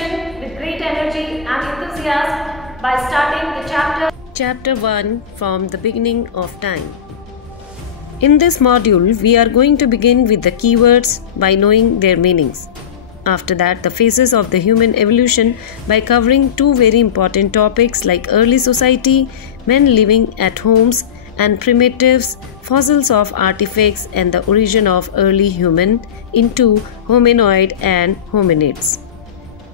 attention with great energy and enthusiasm by starting the Chapter 1 from the beginning of time. In this module, we are going to begin with the keywords by knowing their meanings. After that, the phases of the human evolution by covering two very important topics like early society, men living at homes, and primitives, fossils of artifacts, and the origin of early human into hominoid and hominids.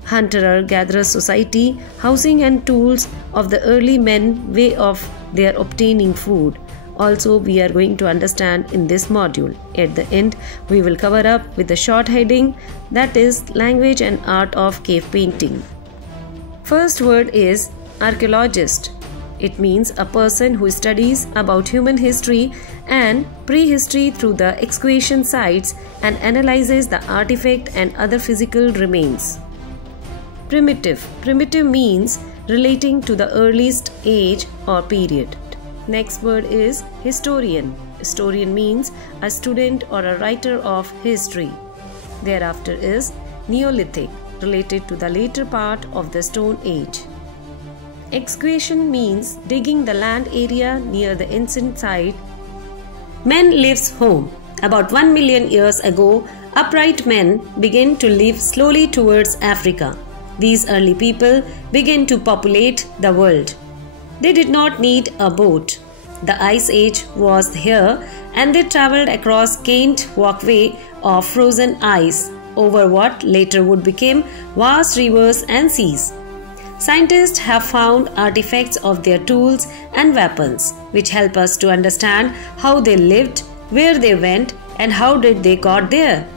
Hunter-gatherer society, housing and tools of the early men, way of their obtaining food. Also, we are going to understand in this module. At the end, we will cover up with a short heading, that is language and art of cave painting. First word is archaeologist. It means a person who studies about human history and prehistory through the excavation sites and analyzes the artifact and other physical remains. Primitive. Primitive means relating to the earliest age or period. Next word is historian. Historian means a student or a writer of history. Thereafter is Neolithic, related to the later part of the Stone Age. Excavation means digging the land area near the ancient site. Man lives home. About 1 million years ago, upright men began to live slowly towards Africa. These early people began to populate the world. They did not need a boat. The Ice Age was here and they travelled across quaint walkway of frozen ice over what later would become vast rivers and seas. Scientists have found artifacts of their tools and weapons, which help us to understand how they lived, where they went, and how did they got there.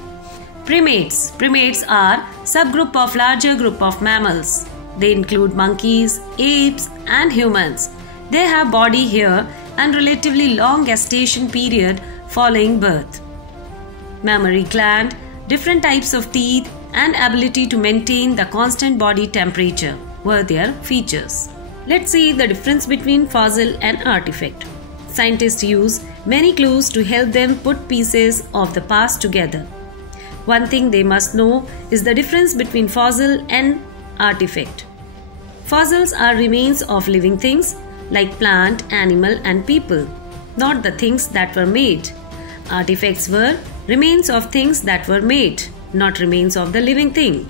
Primates. Primates are subgroup of larger group of mammals. They include monkeys, apes, and humans. They have body hair and relatively long gestation period following birth. Mammary gland, different types of teeth, and ability to maintain the constant body temperature were their features. Let's see the difference between fossil and artifact. Scientists use many clues to help them put pieces of the past together. One thing they must know is the difference between fossil and artifact. Fossils are remains of living things like plant, animal, and people, not the things that were made. Artifacts were remains of things that were made, not remains of the living thing.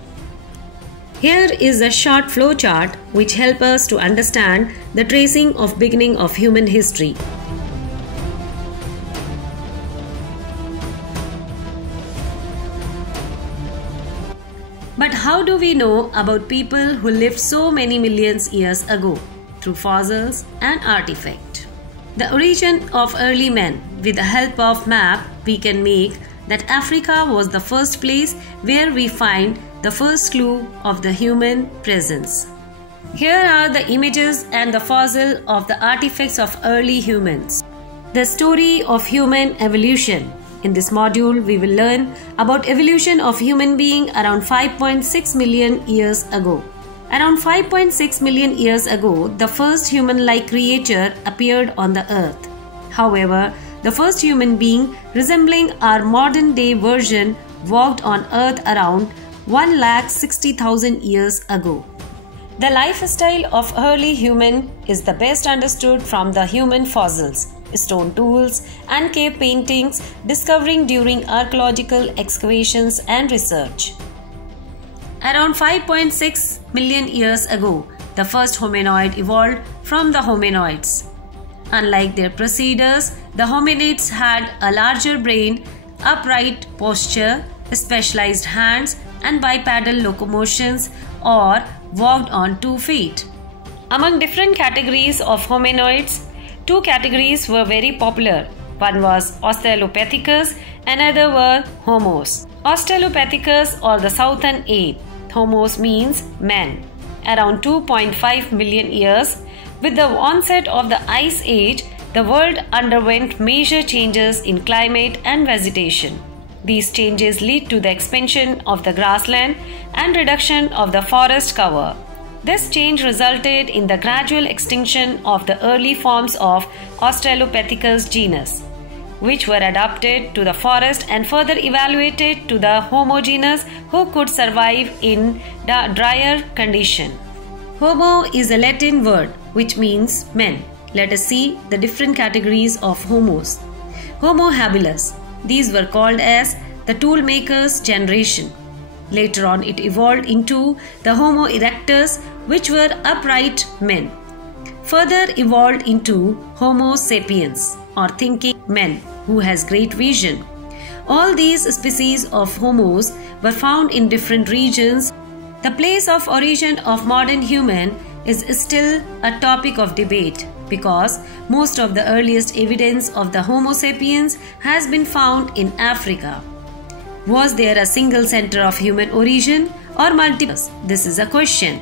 Here is a short flow chart which help us to understand the tracing of beginning of human history. But how do we know about people who lived so many millions years ago? Through fossils and artifact. The origin of early men. With the help of map, we can make that Africa was the first place where we find the first clue of the human presence. Here are the images and the fossil of the artifacts of early humans. The story of human evolution. In this module, we will learn about evolution of human being around 5.6 million years ago. Around 5.6 million years ago, the first human-like creature appeared on the earth. However, the first human being resembling our modern-day version walked on earth around 1,60,000 years ago. The lifestyle of early human is the best understood from the human fossils, stone tools, and cave paintings discovering during archaeological excavations and research. Around 5.6 million years ago, the first hominoid evolved from the hominoids. Unlike their preceders, the hominids had a larger brain, upright posture, specialized hands, and bipedal locomotions or walked on 2 feet. Among different categories of hominoids, 2 categories were very popular. One was Australopithecus, another were Homos. Australopithecus or the southern ape. Homos means man. Around 2.5 million years, with the onset of the Ice Age, the world underwent major changes in climate and vegetation. These changes lead to the expansion of the grassland and reduction of the forest cover. This change resulted in the gradual extinction of the early forms of Australopithecus genus. which were adapted to the forest and further evaluated to the Homo genus who could survive in the drier condition. Homo is a Latin word which means men. Let us see the different categories of homos. Homo habilis. These were called as the tool makers generation. Later on it evolved into the Homo erectus, which were upright men. Further evolved into Homo sapiens or thinking men who has great vision. All these species of homos were found in different regions. The place of origin of modern human is still a topic of debate because most of the earliest evidence of the Homo sapiens has been found in Africa. Was there a single center of human origin or multiple? This is a question.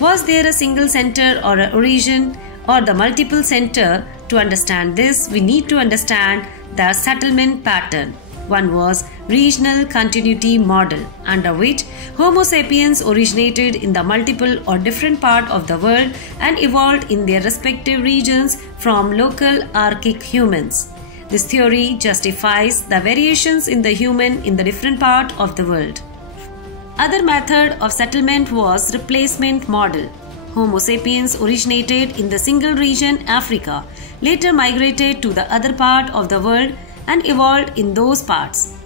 Was there a single center or an origin or the multiple center? To understand this, we need to understand the settlement pattern. One was regional continuity model, under which Homo sapiens originated in the multiple or different part of the world and evolved in their respective regions from local archaic humans. This theory justifies the variations in the human in the different part of the world. Other method of settlement was replacement model. Homo sapiens originated in the single region Africa, later migrated to the other part of the world and evolved in those parts.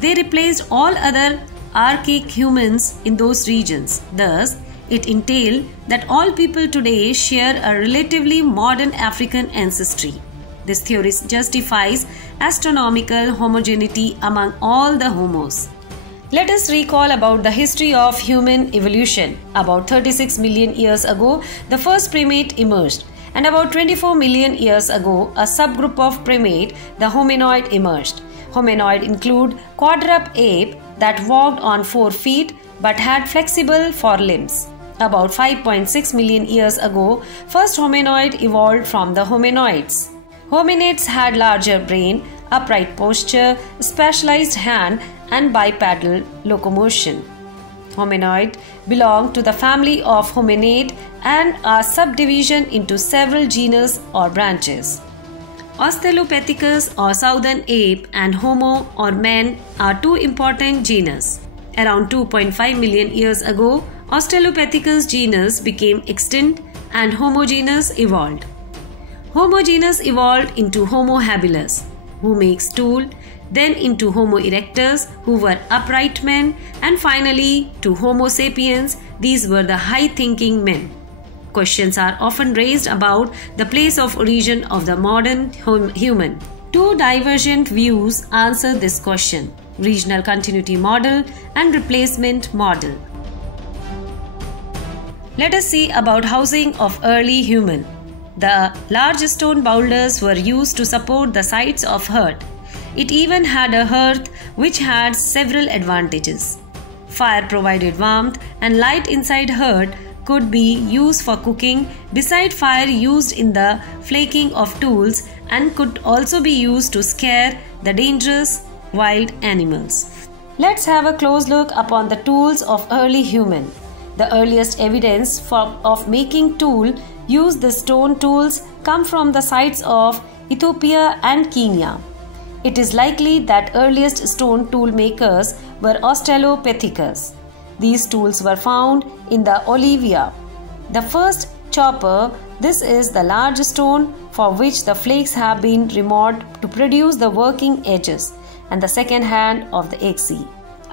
They replaced all other archaic humans in those regions. Thus, it entailed that all people today share a relatively modern African ancestry. This theory justifies astronomical homogeneity among all the homos. Let us recall about the history of human evolution. About 36 million years ago, the first primate emerged, and about 24 million years ago, a subgroup of primate, the hominoid, emerged. Hominoid include quadruped ape that walked on 4 feet but had flexible forelimbs. About 5.6 million years ago, first hominoid evolved from the hominoids. Hominids had larger brain, upright posture, specialized hand, and bipedal locomotion. Hominoid belong to the family of hominid and are subdivision into several genus or branches. Australopithecus or southern ape and Homo or man are two important genus. Around 2.5 million years ago, Australopithecus genus became extinct and Homo genus evolved. Homo genus evolved into Homo habilis, who makes tool, then into Homo erectus, who were upright men, and finally to Homo sapiens. These were the high-thinking men. Questions are often raised about the place of origin of the modern human. Two divergent views answer this question: regional continuity model and replacement model. Let us see about housing of early human. The large stone boulders were used to support the sides of hut. It even had a hearth which had several advantages. Fire provided warmth and light inside hut could be used for cooking, beside fire used in the flaking of tools, and could also be used to scare the dangerous wild animals. Let's have a close look upon the tools of early human. The earliest evidence of making tool used the stone tools come from the sites of Ethiopia and Kenya. It is likely that earliest stone tool makers were Australopithecus. These tools were found in the Olivia. The first chopper, this is the large stone for which the flakes have been removed to produce the working edges, and the second hand of the axe.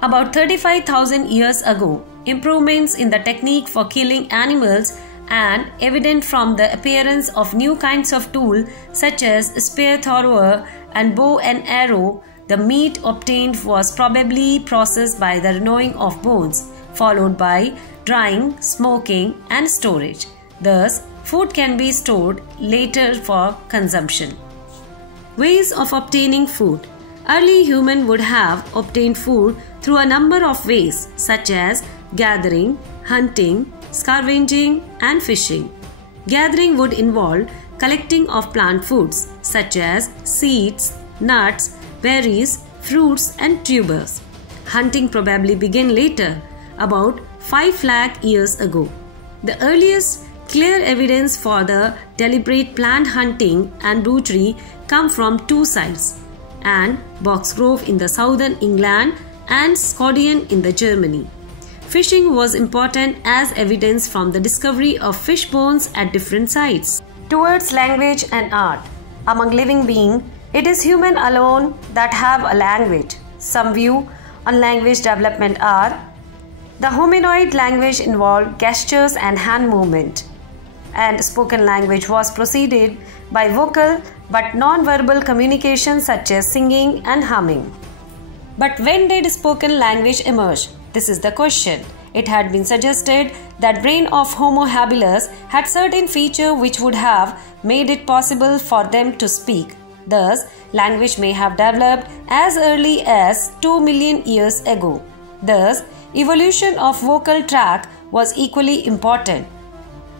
About 35,000 years ago, improvements in the technique for killing animals and evident from the appearance of new kinds of tool such as spear thrower and bow and arrow, the meat obtained was probably processed by the winnowing of bones, followed by drying, smoking, and storage. Thus, food can be stored later for consumption. Ways of obtaining food. Early human would have obtained food through a number of ways such as gathering, hunting, scavenging, and fishing. Gathering would involve collecting of plant foods such as seeds, nuts, berries, fruits, and tubers. Hunting probably began later, about 5 lakh years ago. The earliest Clear evidence for the deliberate planned hunting and butchery come from two sites, and Boxgrove in the southern England and Scotland in the Germany. Fishing was important as evidence from the discovery of fish bones at different sites. Towards language and art. Among living beings, it is human alone that have a language. Some view on language development are: the hominoid language involved gestures and hand movement, and spoken language was preceded by vocal but non-verbal communication such as singing and humming. But when did spoken language emerge? This is the question. It had been suggested that brain of Homo habilis had certain feature which would have made it possible for them to speak. Thus, language may have developed as early as 2 million years ago. Thus, evolution of vocal tract was equally important.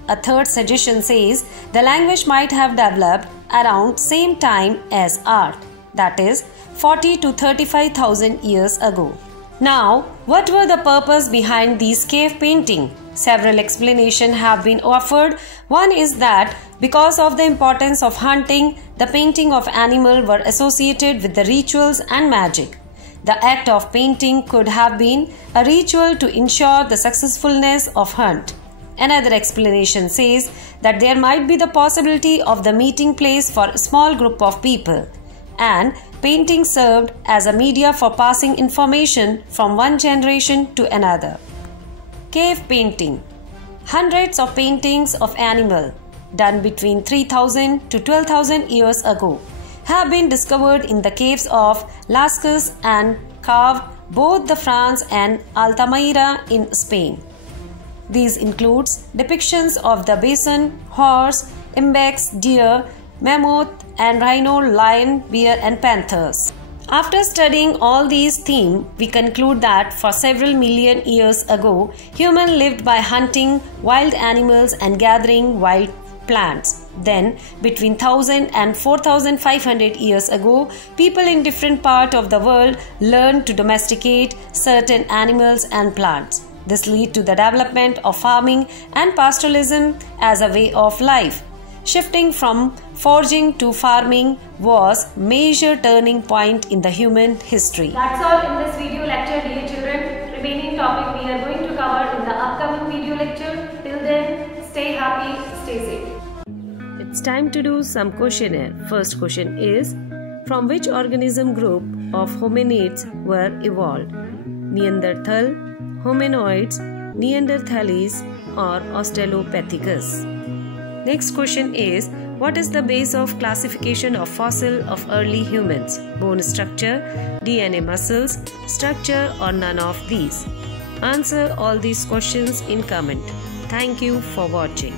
A third suggestion says the language might have developed around same time as art, that is 40 to 35,000 years ago. Now, what were the purpose behind these cave paintings? Several explanations have been offered. One is that because of the importance of hunting, the painting of animals were associated with the rituals and magic. The act of painting could have been a ritual to ensure the successfulness of hunt. Another explanation says that there might be the possibility of the meeting place for a small group of people, and painting served as a media for passing information from one generation to another. Cave painting. Hundreds of paintings of animals done between 3000 to 12,000 years ago have been discovered in the caves of Lascaux and carved both the France and Altamira in Spain. These includes depictions of the bison, horse, ibex, deer, mammoth and rhino, lion, bear and panthers. After studying all these themes, we conclude that for several million years ago, humans lived by hunting wild animals and gathering wild plants. Then, between 1000 and 4500 years ago, people in different parts of the world learned to domesticate certain animals and plants. This led to the development of farming and pastoralism as a way of life. Shifting from foraging to farming was a major turning point in the human history. That's all in this video lecture, dear children. Remaining topic we are going to cover in the upcoming video lecture. Till then, stay happy, stay safe. It's time to do some questionnaire. First question is, from which organism group of hominids were evolved? Neanderthal, hominoids, Neanderthalis or Australopithecus? Next question is, what is the base of classification of fossil of early humans? Bone structure, DNA muscles, structure or none of these? Answer all these questions in comment. Thank you for watching.